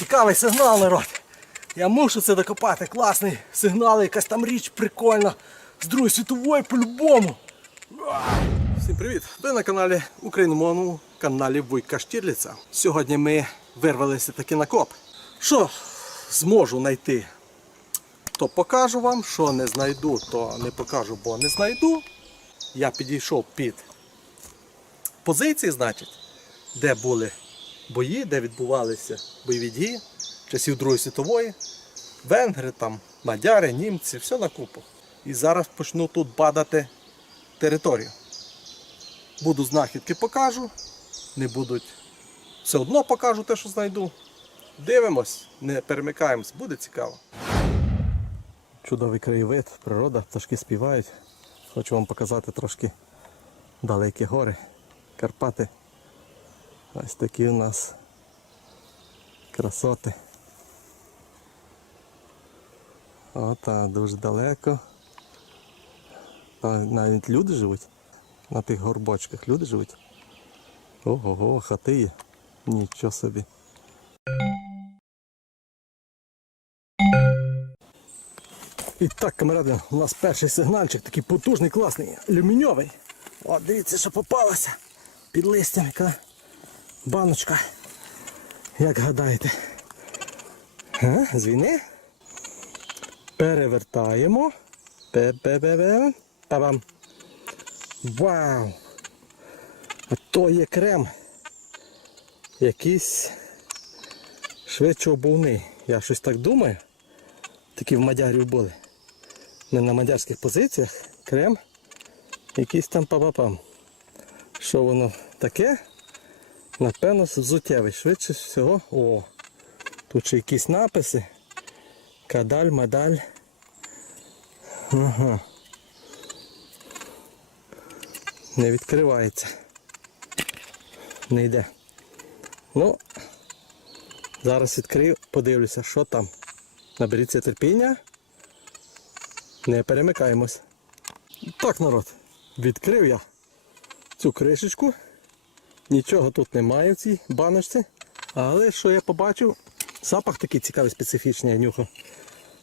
Цікавий сигнал, народ. Я мушу це докопати. Класний сигнал, якась там річ прикольна. З Другої світової по-любому. Всім привіт! Ви на каналі україномовному каналі Вуйка Штірліця. Сьогодні ми вирвалися таки на коп. Що зможу знайти, то покажу вам. Що не знайду, то не покажу, бо не знайду. Я підійшов під позиції, значить, де були бої, де відбувалися бойові дії часів Другої світової. Венгри, там, мадяри, німці, все на купу. І зараз почну тут бадати територію. Буду знахідки покажу, не будуть. Все одно покажу те, що знайду. Дивимось, не перемикаємось, буде цікаво. Чудовий краєвид, природа, пташки співають. Хочу вам показати трошки далекі гори, Карпати. Ось такі у нас красоти. Ота, дуже далеко. Та навіть люди живуть на тих горбочках. Люди живуть. Ого, хати є. Нічого собі. І так, камеради, у нас перший сигнальчик, такий потужний, класний, алюміньовий. О, дивіться, що попалося. Під листям яка баночка. Як гадаєте? А, з? Перевертаємо. Пе-пе-пе-пе. Па-бам. Вау! А то є крем. Якийсь швидше обувний. Я щось так думаю. Такі в мадярів були. Ми на мадярських позиціях. Крем. Якийсь там па-па-пам. Що воно таке? Напевно, взуттєвий. Швидше всього. О! Тут ще якісь написи. Кадаль, мадаль. Ага. Не відкривається. Не йде. Ну, зараз відкрию, подивлюся, що там. Наберіться терпіння. Не перемикаємось. Так, народ, відкрив я цю кришечку. Нічого тут немає в цій баночці. Але що я побачив? Запах такий цікавий, специфічний, я нюхав.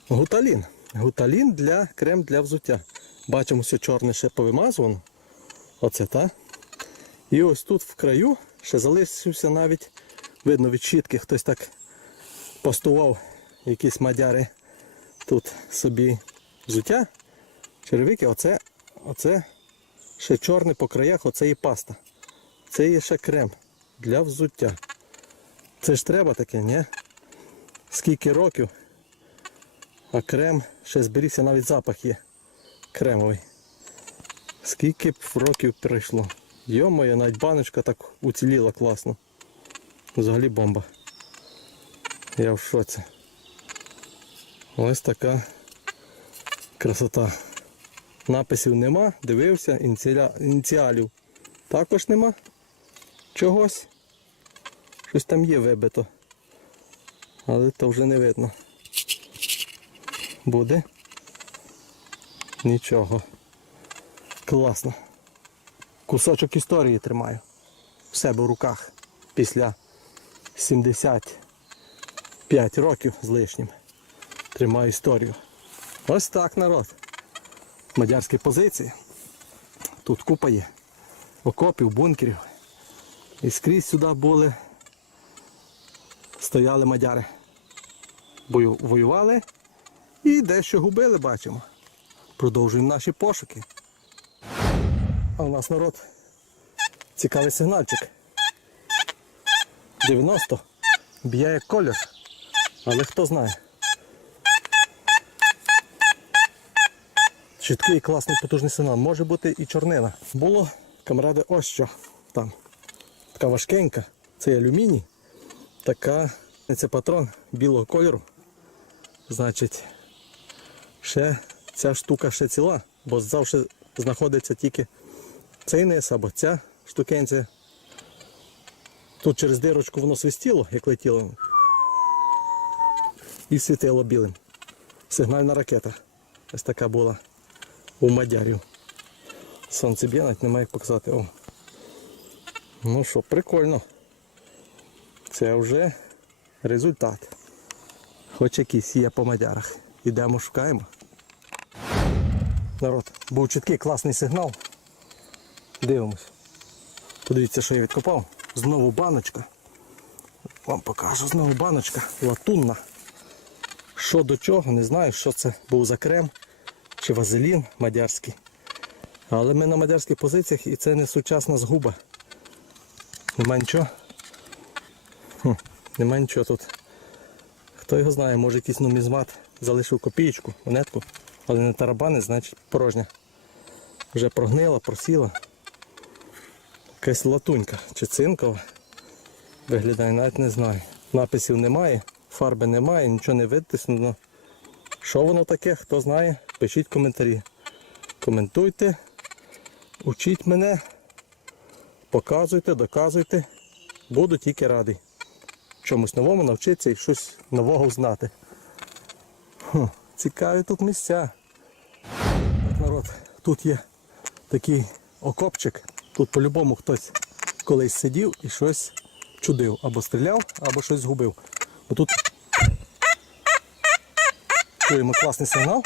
Гуталін. Гуталін для крем для взуття. Бачимо, все чорне ще повимазувано. Оце так. І ось тут в краю ще залишився навіть, видно від щітки, хтось так постував якісь мадяри тут собі взуття. Черевики, оце, оце ще чорне по краях, оце і паста. Це є ще крем для взуття. Це ж треба таке, ні? Скільки років, а крем ще зберігся, навіть запах є кремовий. Скільки б років пройшло. Йо-моє, навіть баночка так уціліла класно. Взагалі бомба. Я в шоці. Ось така красота. Написів нема, дивився, ініціалів також нема. Чогось. Щось там є вибито. Але то вже не видно. Буде. Нічого. Класно. Кусочок історії тримаю. В себе в руках. Після 75 років з лишнім. Тримаю історію. Ось так народ. Мадярські позиції. Тут купа є. Окопів, бункерів. І скрізь сюди були. Стояли мадяри. Бою- Воювали і дещо губили, бачимо. Продовжуємо наші пошуки. А у нас народ цікавий сигнальчик. 90 б'є як колір. Але хто знає. Чіткий класний потужний сигнал. Може бути і чорнина. Було, камради, ось що там. Така важкенька. Це алюміній. Така це патрон білого кольору. Значить, ще ця штука ще ціла, бо завжди знаходиться тільки цей низ або ця штукенція. Тут через дирочку воно свистіло, як летіло. І світило білим. Сигнальна ракета. Ось така була у мадярів. Сонце б'є, навіть немає як показати. О. Ну що, прикольно. Це вже результат. Хоч якийсь є по мадярах. Ідемо, шукаємо. Народ, був чіткий класний сигнал. Дивимось. Подивіться, що я відкопав. Знову баночка. Вам покажу знову баночка латунна. Що до чого, не знаю, що це був за крем чи вазелін мадярський. Але ми на мадярських позиціях і це не сучасна згуба. Нема нічого. Хм, нема нічого тут. Хто його знає, може якийсь нумізмат залишив копієчку, монетку, але не тарабани, значить порожня. Вже прогнила, просіла. Якась латунька чи цинкова. Виглядає, навіть не знаю. Написів немає, фарби немає, нічого не витиснено. Що воно таке, хто знає, пишіть коментарі. Коментуйте, учіть мене, показуйте, доказуйте. Буду тільки радий. Чомусь новому навчитися і щось нового знати. Хм, цікаві тут місця. Так, народ, тут є такий окопчик. Тут по-любому хтось колись сидів і щось чудив. Або стріляв, або щось згубив. Бо тут чуємо класний сигнал.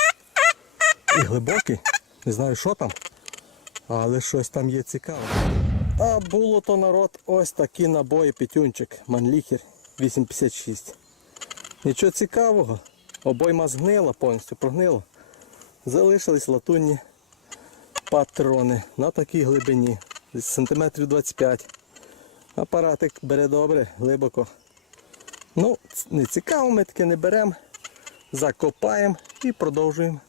І глибокий. Не знаю, що там, але щось там є цікаве. А було то народ ось такі набої петюнчик. Манліхер 856. Нічого цікавого. Обойма згнила повністю, прогнила. Залишились латунні патрони на такій глибині. Сантиметрів 25. Апаратик бере добре, глибоко. Ну, не цікаво, ми таке не беремо. Закопаємо і продовжуємо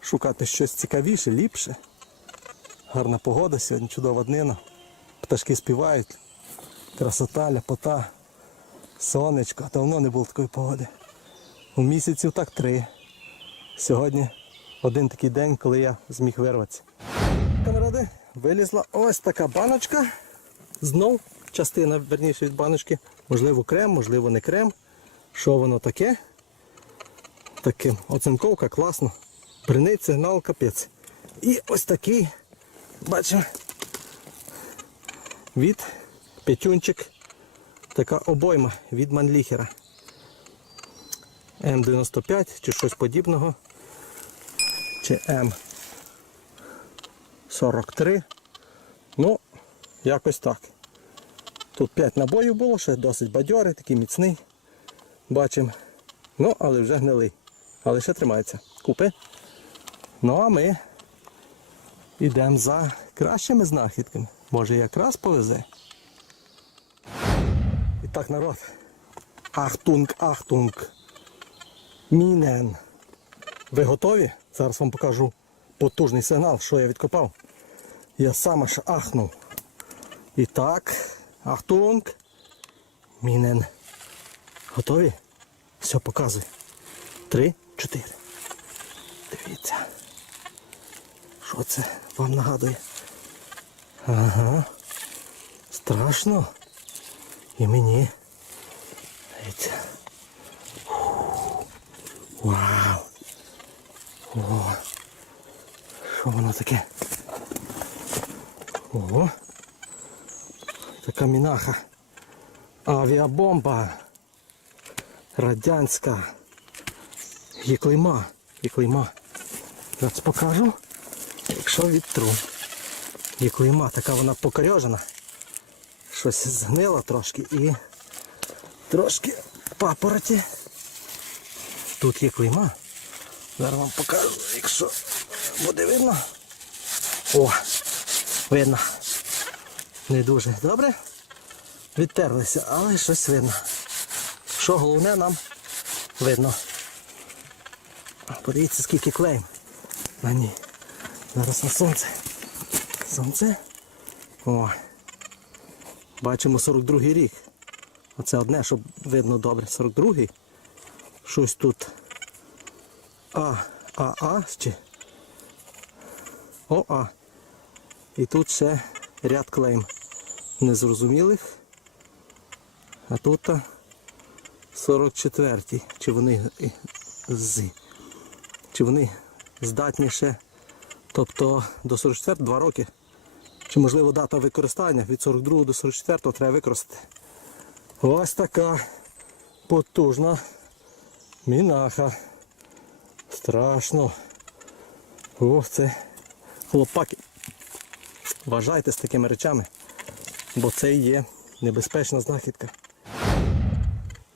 шукати щось цікавіше, ліпше. Гарна погода сьогодні, чудова днина. Пташки співають. Красота, ляпота, сонечко. Давно не було такої погоди. У місяців так три. Сьогодні один такий день, коли я зміг вирватися. Камеради, вилізла ось така баночка. Знов частина, верніше від баночки. Можливо, крем, можливо, не крем. Що воно таке? Таке оцинковка, класно. Бринить сигнал капець. І ось такий, бачимо, від петюнчик. Така обойма від манліхера. М95 чи щось подібного. Чи М43. Ну, якось так. Тут 5 набоїв було, ще досить бадьорий, такий міцний. Бачимо. Ну, але вже гнилий. Але ще тримається. Купи. Ну а ми йдемо за кращими знахідками. Може якраз повезе. І так, народ. Ахтунг, ахтунг. Мінен. Ви готові? Зараз вам покажу потужний сигнал, що я відкопав. Я сам аж ахнув. І так, ахтунг. Мінен. Готові? Все, показуй. Три, чотири. Дивіться. Що це вам нагадує? Ага. Страшно. І мені. Дивіться. Вау. О. Що воно таке? Ого. Така мінаха. Авіабомба. Радянська. Є клейма. Є клейма. Зараз покажу. Якщо відтру. Є клейма, така вона покорьожена. Щось згнило трошки і трошки папороті. Тут є клейма. Зараз вам покажу, якщо буде видно. О, видно. Не дуже добре. Відтерлися, але щось видно. Що головне нам видно. Подивіться, скільки клеїм на ній. Зараз на сонце. Сонце. О. Бачимо 42-й рік. Оце одне, щоб видно добре. 42-й. Щось тут. А, А, А чи. О, А. І тут ще ряд клейм незрозумілих. А тут 44-ті. Чи вони з. Чи вони здатні ще. Тобто до 44 два роки. Чи можливо дата використання від 42 до 44 треба використати. Ось така потужна мінаха. Страшно. О, це хлопаки. Вважайте з такими речами, бо це є небезпечна знахідка.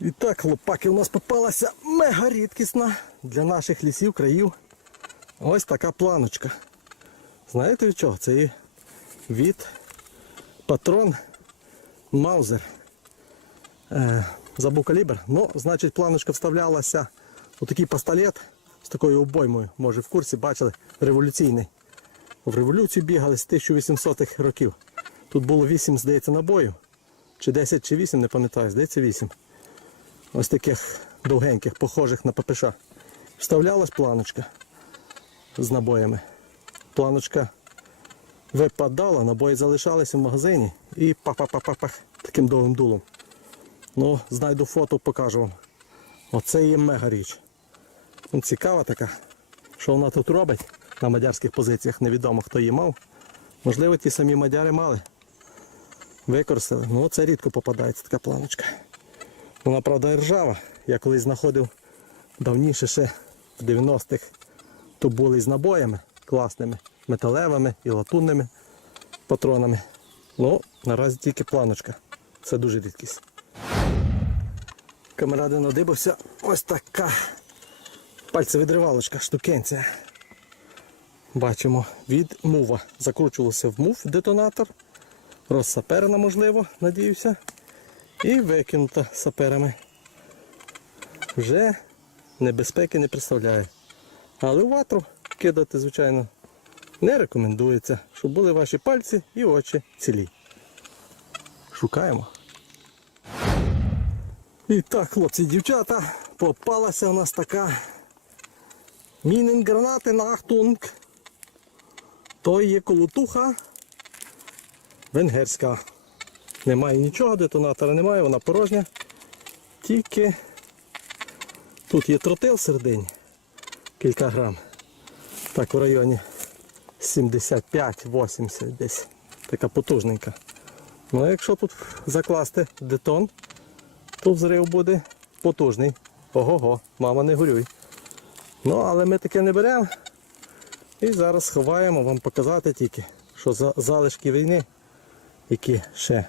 І так, хлопаки, у нас попалася мега рідкісна для наших лісів, країв. Ось така планочка. Знаєте від чого? Це є від патрон Маузер. Е, забув калібр. Ну, значить, планочка вставлялася у такий пістолет з такою обоймою. Може в курсі бачили, революційний. В революцію бігали з 1800-х років. Тут було 8, здається, набоїв. Чи 10, чи 8, не пам'ятаю, здається 8. Ось таких довгеньких, похожих на ППШ. Вставлялась планочка з набоями. Планочка випадала, набої залишалися в магазині і пах-пах-пах-пах таким довгим дулом. Ну, знайду фото, покажу вам. Оце є мега річ. Ну, Цікава така. Що вона тут робить на мадярських позиціях, невідомо хто її мав. Можливо, ті самі мадяри мали. Використали. Ну, це рідко попадається така планочка. Вона, правда, ржава. Я колись знаходив давніше ще в 90-х, то були з набоями класними, металевими і латунними патронами. Ну, наразі тільки планочка. Це дуже рідкість. Камеради надибався ось така пальцевідривалочка, штукенця. Бачимо, від мува. Закручувався в мув детонатор. Розсаперена, можливо, надіюся. І викинута саперами. Вже небезпеки не представляє. Але ватру кидати, звичайно, не рекомендується, щоб були ваші пальці і очі цілі. Шукаємо. І так, хлопці дівчата, попалася у нас така мінен-гранати на Ахтунг. То є колотуха венгерська. Немає нічого, детонатора немає, вона порожня. Тільки тут є тротил всередині, кілька грам. Так у районі 75-80 десь. Така потужненька. Ну а якщо тут закласти детон, то взрив буде потужний. Ого-го, мама не горюй. Ну, але ми таке не беремо. І зараз сховаємо вам показати тільки, що за залишки війни, які ще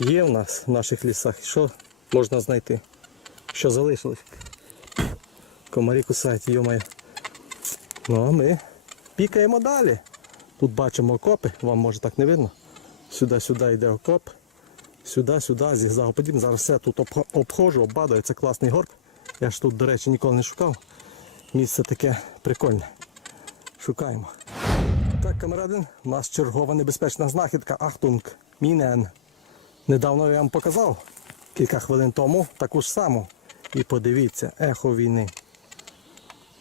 є в нас в наших лісах, що можна знайти, що залишилось. Комарі кусають, йомає. Ну а ми пікаємо далі. Тут бачимо окопи, вам може так не видно. Сюди-сюди йде окоп. Сюди-сюди, зігзагоподібно. Зараз все тут обх- обходжу, оббадую. Це класний горб. Я ж тут, до речі, ніколи не шукав. Місце таке прикольне. Шукаємо. Так, камерадин, у нас чергова небезпечна знахідка Ахтунг Мінен. Недавно я вам показав кілька хвилин тому таку ж саму. І подивіться, ехо війни.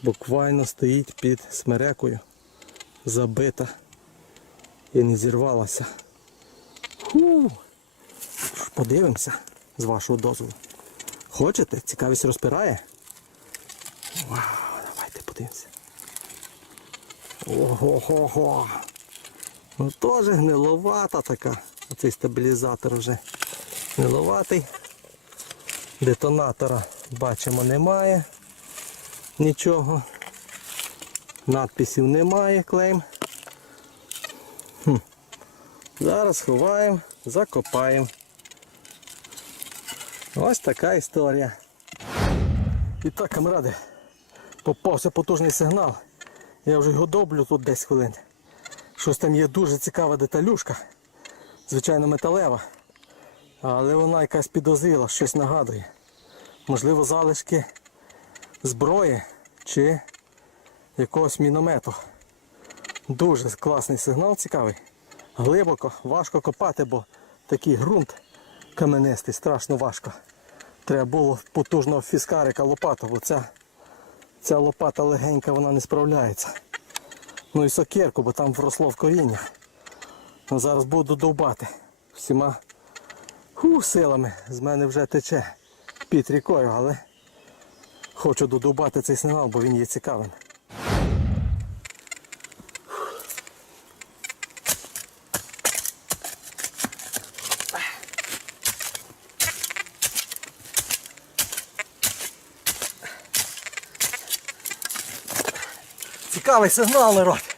Буквально стоїть під смерекою. Забита і не зірвалася. Фу. Подивимося з вашого дозволу. Хочете? Цікавість розпирає? Вау, давайте подивимося. Ого-го-го. Ну теж гниловата така. Оцей стабілізатор вже гниловатий. Детонатора бачимо немає. Нічого. Надписів немає, клейм. Хм. Зараз ховаємо, закопаємо. Ось така історія. І так, камради, попався потужний сигнал. Я вже його доблю тут 10 хвилин. Щось там є дуже цікава деталюшка. Звичайно, металева. Але вона якась підозріла, щось нагадує. Можливо, залишки зброї чи якогось міномету. Дуже класний сигнал цікавий. Глибоко, важко копати, бо такий ґрунт каменистий, страшно важко. Треба було потужного фіскарика лопату, бо ця, ця лопата легенька, вона не справляється. Ну і сокирку, бо там вросло в коріння. Ну, зараз буду довбати всіма ху, силами. З мене вже тече під рікою, але хочу додовбати цей сигнал, бо він є цікавим. Цікавий сигнал, народ.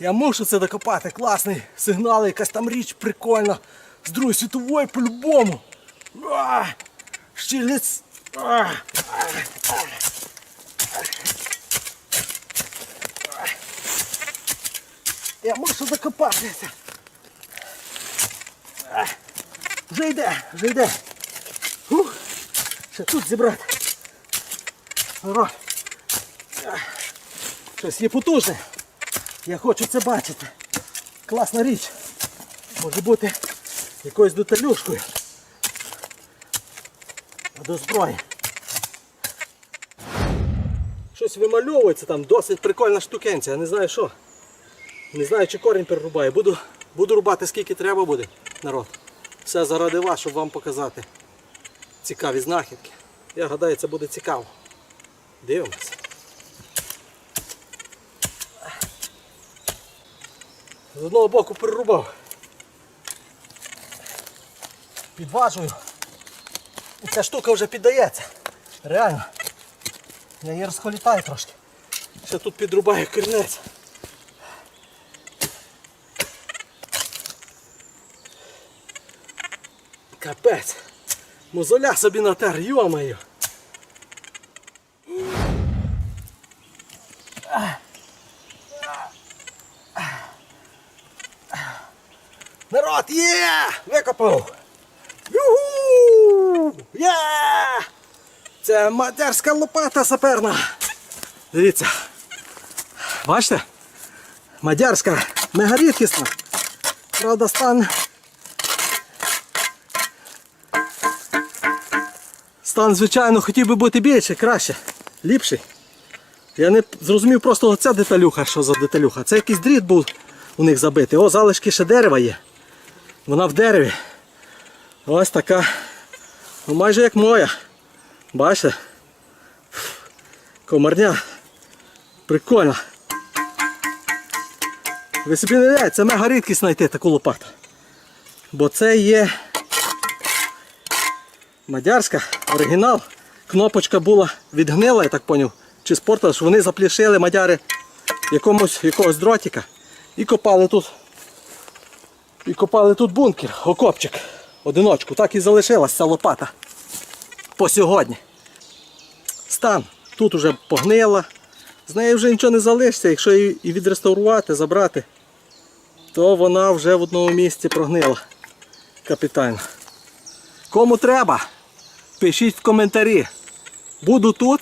Я мушу це докопати. Класний сигнал, якась там річ прикольна. З Другої світової по-любому. Щілець. Я мушу докопатися. А, Вже йде, вже йде. Ух, ще тут зібрати. Народ. Щось є потужне. Я хочу це бачити. Класна річ. Може бути якоюсь деталюшкою. До зброї. Щось вимальовується там, досить прикольна штукенця, я не знаю що. Не знаю, чи корінь перерубаю. Буду, буду рубати скільки треба буде, народ. Все заради вас, щоб вам показати цікаві знахідки. Я гадаю, це буде цікаво. Дивимось. З одного боку перерубав. Підважую. І ця штука вже піддається. Реально. Я її розхолітаю трошки. Ще тут підрубаю корінець. Капець. Мозоля собі натер, йомаю. Народ, є! Викопав! Юху! Є! Це матерська лопата саперна. Дивіться. Бачите? Мадярська, мега рідкісна. Правда, стан. Стан, звичайно, хотів би бути більше, краще, ліпший. Я не зрозумів просто оця деталюха, що за деталюха. Це якийсь дріт був у них забитий. О, залишки ще дерева є. Вона в дереві. Ось така. Ну, майже як моя. Бачите? Комарня. Прикольно. Ви собі не уявляєте, це мега рідкість знайти таку лопату. Бо це є мадярська, оригінал. Кнопочка була відгнила, я так зрозумів, чи спортила, що вони заплішили мадяри якомусь, якогось дротика і копали тут. І копали тут бункер, окопчик, одиночку. Так і залишилась ця лопата по сьогодні. Стан тут уже погнила. З неї вже нічого не залишиться, якщо її відреставрувати, забрати, то вона вже в одному місці прогнила. Капітально. Кому треба, пишіть в коментарі. Буду тут.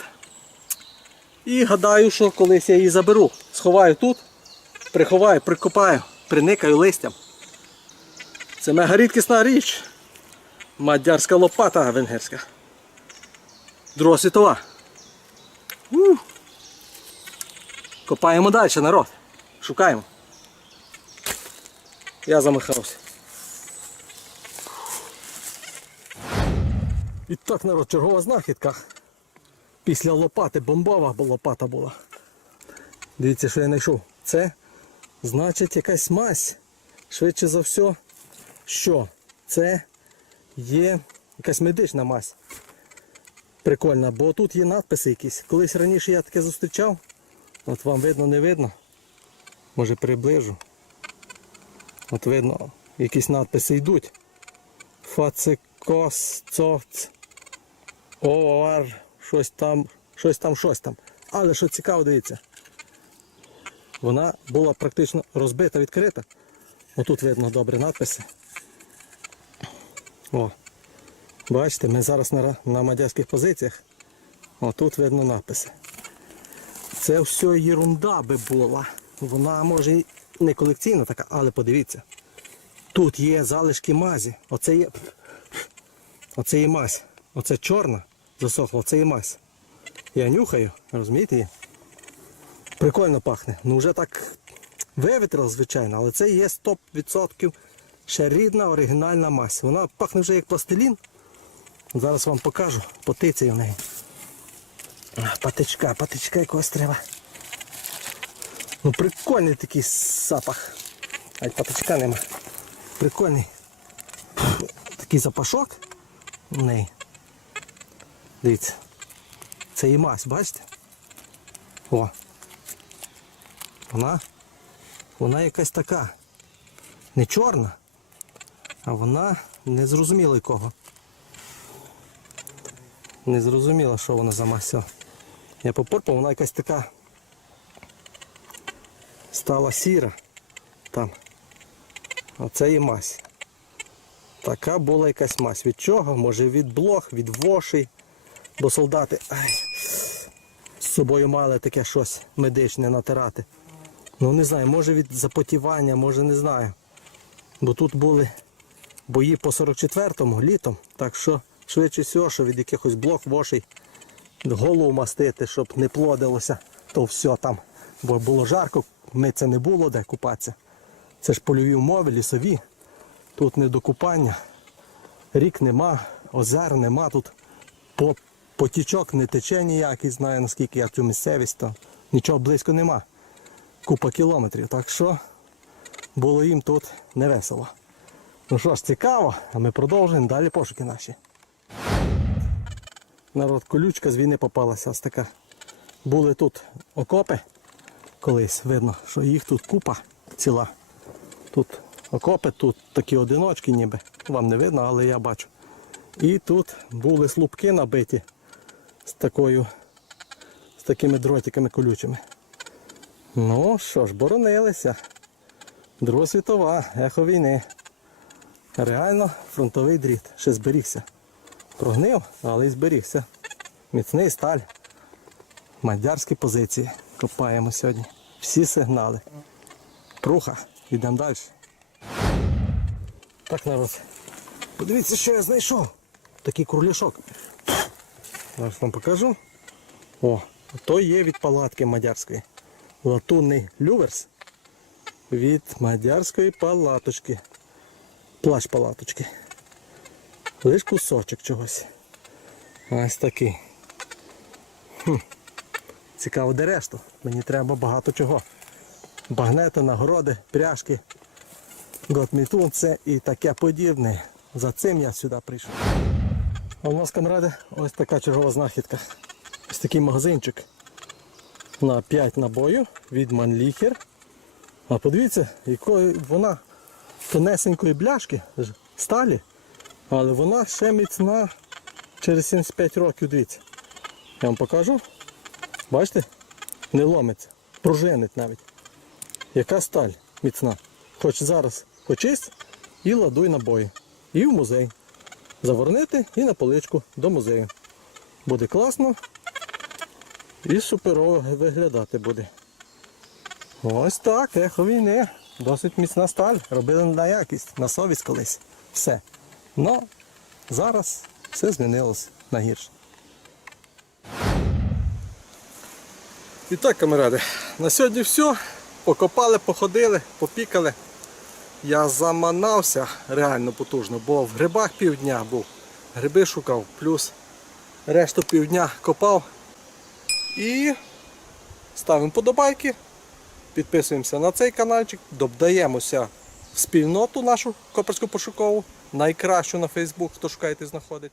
І гадаю, що колись я її заберу. Сховаю тут, приховаю, прикопаю, приникаю листям. Це мега рідкісна річ. Мадярська лопата венгерська. Друга світова. Копаємо далі, народ. Шукаємо. Я замахався. І так, народ, чергова знахідка. Після лопати бомбова бо лопата була. Дивіться, що я знайшов. Це значить якась мазь. Швидше за все, що це є якась медична мазь. Прикольна, бо тут є надписи якісь. Колись раніше я таке зустрічав. От вам видно, не видно. Може приближу. От видно, якісь надписи йдуть. Фацикос, цоц, щось там, щось там, щось там. Але що цікаво, дивіться. Вона була практично розбита, відкрита. Отут видно добре надписи. О, бачите, ми зараз на, на мадярських позиціях. Отут видно написи. Це все єрунда би була. Вона може і не колекційна така, але подивіться. Тут є залишки мазі. Оце є. Оце є мазь. Оце чорна засохла, оце є мазь. Я нюхаю, розумієте? її? Прикольно пахне. Ну вже так вивітрило, звичайно, але це є 100% ще рідна оригінальна мазь. Вона пахне вже як пластилін. Зараз вам покажу, потицею в неї. Патичка, патичка якогось треба. Ну прикольний такий запах. А патичка нема. Прикольний. Такий запашок в неї. Дивіться. Це і мазь, бачите? О. Вона, вона якась така. Не чорна, а вона не зрозуміла якого. Не зрозуміла, що вона за мазь. Я попорпав, вона якась така стала сіра там. Оце і мазь. Така була якась мазь. Від чого? Може від блох, від вошей. Бо солдати ай, з собою мали таке щось медичне натирати. Ну не знаю, може від запотівання, може не знаю. Бо тут були бої по 44-му літом, так що швидше всього, що від якихось блох вошей голову мастити, щоб не плодилося, то все там. Бо було жарко, ми це не було де купатися. Це ж польові умови, лісові. Тут не до купання. Рік нема, озер нема, тут потічок не тече ніякий, знаю наскільки я цю місцевість, то нічого близько нема. Купа кілометрів. Так що було їм тут невесело. Ну що ж, цікаво, а ми продовжуємо далі пошуки наші. Народ, колючка з війни попалася ось така. Були тут окопи колись, видно, що їх тут купа ціла. Тут окопи, тут такі одиночки ніби. Вам не видно, але я бачу. І тут були слупки набиті з такою, з такими дротиками колючими. Ну що ж, боронилися. Друга світова, ехо війни. Реально фронтовий дріт. Ще зберігся. Прогнив, але й зберігся. Міцний сталь. Мадярські позиції. Копаємо сьогодні. Всі сигнали. Пруха. Йдемо далі. Так, народ. Подивіться, що я знайшов. Такий кругляшок. Зараз вам покажу. О, то є від палатки мадярської. Латунний люверс від мадярської палаточки. Плащ палаточки. Лиш кусочок чогось. Ось такий. Хм. Цікаво, де решту. Мені треба багато чого. Багнети, нагороди, пряжки, готмітун, це і таке подібне. За цим я сюди прийшов. А у нас, камради, ось така чергова знахідка. Ось такий магазинчик на 5 набоїв від Манліхер. А подивіться, якої вона тонесенької бляшки сталі, але вона ще міцна через 75 років, дивіться. Я вам покажу. Бачите? Не ломиться, пружинить навіть. Яка сталь міцна. Хоч зараз почисть і ладуй набої. І в музей. Заворнити і на поличку до музею. Буде класно і суперово виглядати буде. Ось так, ехо війни. Досить міцна сталь. Робили на якість, на совість колись. Все. Ну, зараз все змінилось на гірше. І так, камеради, на сьогодні все. Покопали, походили, попікали. Я заманався реально потужно, бо в грибах півдня був. Гриби шукав, плюс решту півдня копав. І ставимо подобайки, підписуємося на цей каналчик, додаємося в спільноту нашу коперську пошукову, найкращу на Фейсбук, хто шукаєте знаходить.